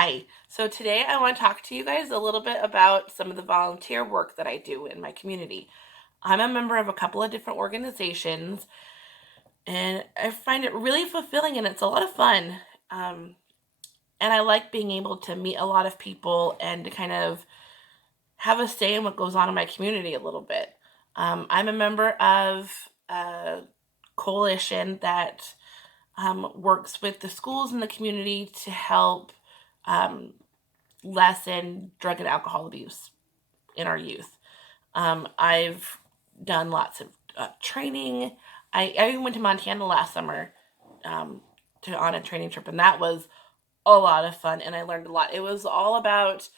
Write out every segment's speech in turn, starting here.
Hi. So today I want to talk to you guys a little bit about some of the volunteer work that I do in my community. I'm a member of a couple of different organizations, and I find it really fulfilling and it's a lot of fun. Um, and I like being able to meet a lot of people and to kind of have a say in what goes on in my community a little bit. I'm a member of a coalition that works with the schools in the community to help um, lessen drug and alcohol abuse in our youth. I've done lots of training. I went to Montana last summer on a training trip, and that was a lot of fun, and I learned a lot. It was all about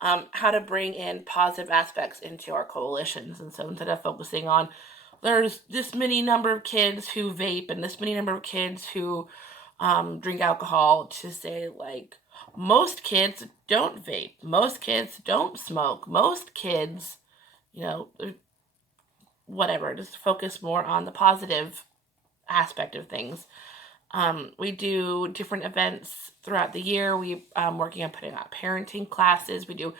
how to bring in positive aspects into our coalitions. And so instead of focusing on there's this many number of kids who vape and this many number of kids who drink alcohol, to say, like, most kids don't vape, most kids don't smoke, most kids, you know, whatever, just focus more on the positive aspect of things. We do different events throughout the year. We working on putting out parenting classes. We do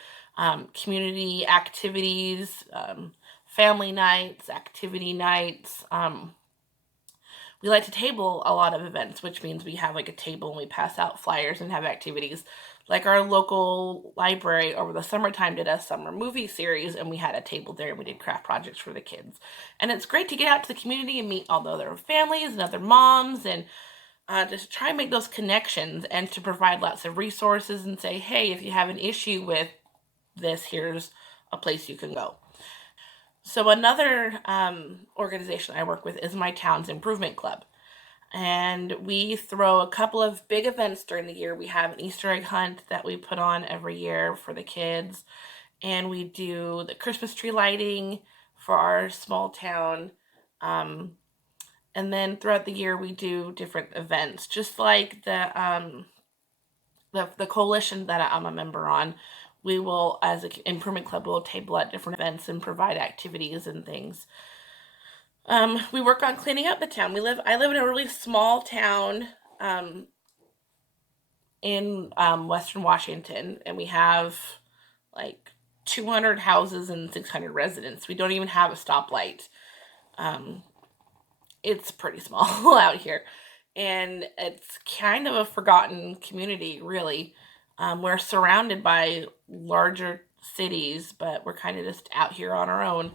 community activities, family nights, activity nights. We like to table a lot of events, which means we have like a table and we pass out flyers and have activities. Like our local library over the summertime did a summer movie series, and we had a table there and we did craft projects for the kids. And it's great to get out to the community and meet all the other families and other moms, and just try and make those connections and to provide lots of resources and say, hey, if you have an issue with this, here's a place you can go. So another organization I work with is my town's improvement club. And we throw a couple of big events during the year. We have an Easter egg hunt that we put on every year for the kids. And we do the Christmas tree lighting for our small town. And then throughout the year, we do different events, just like the coalition that I'm a member on. We will, as an improvement club, will table at different events and provide activities and things. We work on cleaning up the town. I live in a really small town in Western Washington, and we have like 200 houses and 600 residents. We don't even have a stoplight. Um, it's pretty small out here, and it's kind of a forgotten community, really. We're surrounded by larger cities, but we're kind of just out here on our own.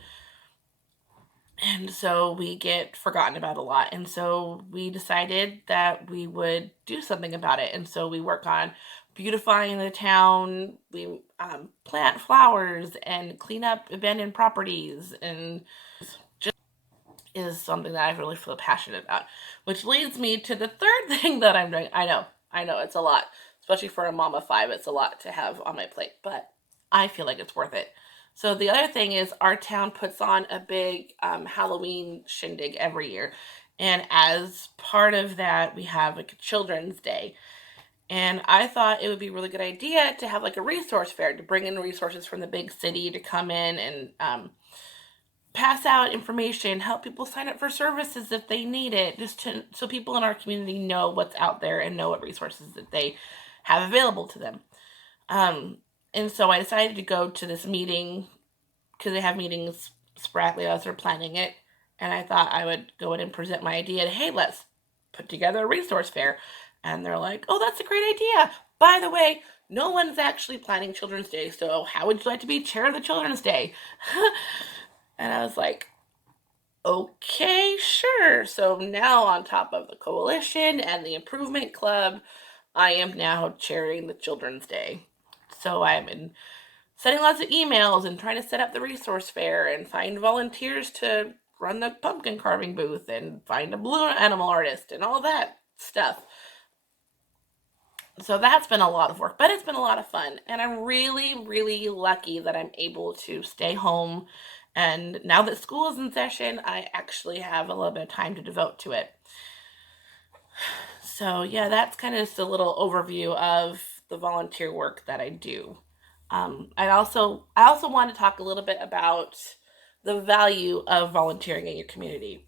And so we get forgotten about a lot. And so we decided that we would do something about it. And so we work on beautifying the town. We plant flowers and clean up abandoned properties, and just is something that I really feel passionate about. Which leads me to the third thing that I'm doing. I know, it's a lot, especially for a mom of five. It's a lot to have on my plate, but I feel like it's worth it. So the other thing is our town puts on a big Halloween shindig every year. And as part of that, we have like a children's day. And I thought it would be a really good idea to have like a resource fair, to bring in resources from the big city to come in and pass out information, help people sign up for services if they need it, just to, so people in our community know what's out there and know what resources that they have available to them. Um, and so I decided to go to this meeting because they have meetings sporadically as they're planning it. And I thought I would go in and present my idea to, hey, let's put together a resource fair. And they're like, oh, that's a great idea. By the way, no one's actually planning Children's Day, so how would you like to be chair of the Children's Day? And I was like, okay, sure. So now, on top of the coalition and the improvement club, I am now chairing the Children's Day. So I'm in sending lots of emails and trying to set up the resource fair and find volunteers to run the pumpkin carving booth and find a balloon animal artist and all that stuff. So that's been a lot of work, but it's been a lot of fun. And I'm really, really lucky that I'm able to stay home. And now that school is in session, I actually have a little bit of time to devote to it. So yeah, that's kind of just a little overview of the volunteer work that I do. I also want to talk a little bit about the value of volunteering in your community.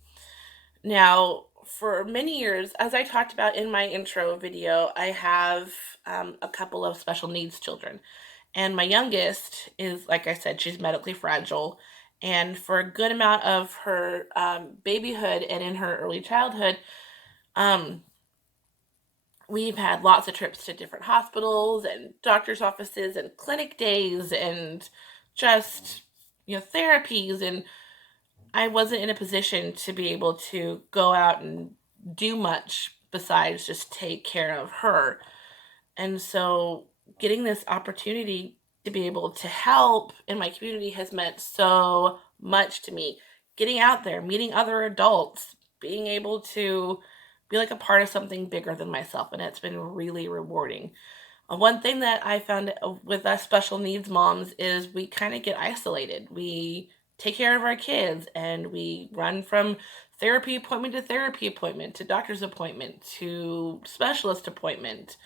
Now, for many years, as I talked about in my intro video, I have a couple of special needs children. And my youngest is, like I said, she's medically fragile. And for a good amount of her babyhood and in her early childhood, um, we've had lots of trips to different hospitals and doctor's offices and clinic days and just, therapies. And I wasn't in a position to be able to go out and do much besides just take care of her. And so getting this opportunity to be able to help in my community has meant so much to me. Getting out there, meeting other adults, being able to be like a part of something bigger than myself. And it's been really rewarding. One thing that I found with us special needs moms is we kind of get isolated. We take care of our kids and we run from therapy appointment to therapy appointment to doctor's appointment to specialist appointment.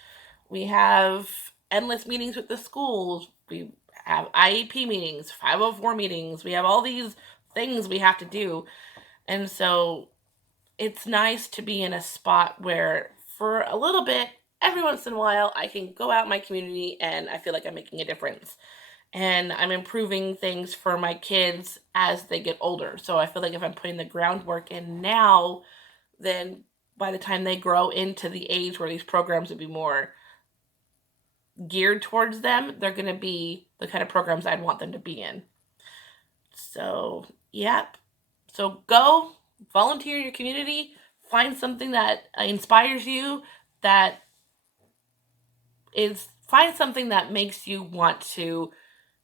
We have endless meetings with the schools. We have IEP meetings, 504 meetings. We have all these things we have to do. And so it's nice to be in a spot where for a little bit, every once in a while, I can go out in my community and I feel like I'm making a difference. And I'm improving things for my kids as they get older. So I feel like if I'm putting the groundwork in now, then by the time they grow into the age where these programs would be more geared towards them, they're going to be the kind of programs I'd want them to be in. So, yep. So go volunteer in your community, find something that inspires you, find something that makes you want to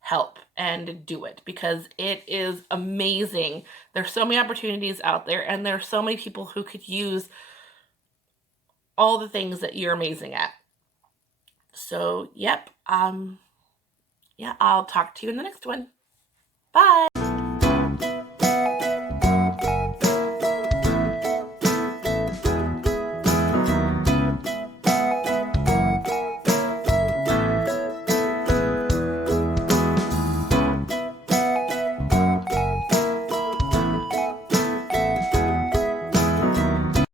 help and do it, because it is amazing. There's so many opportunities out there and there's so many people who could use all the things that you're amazing at. So, yep. Yeah, I'll talk to you in the next one. Bye.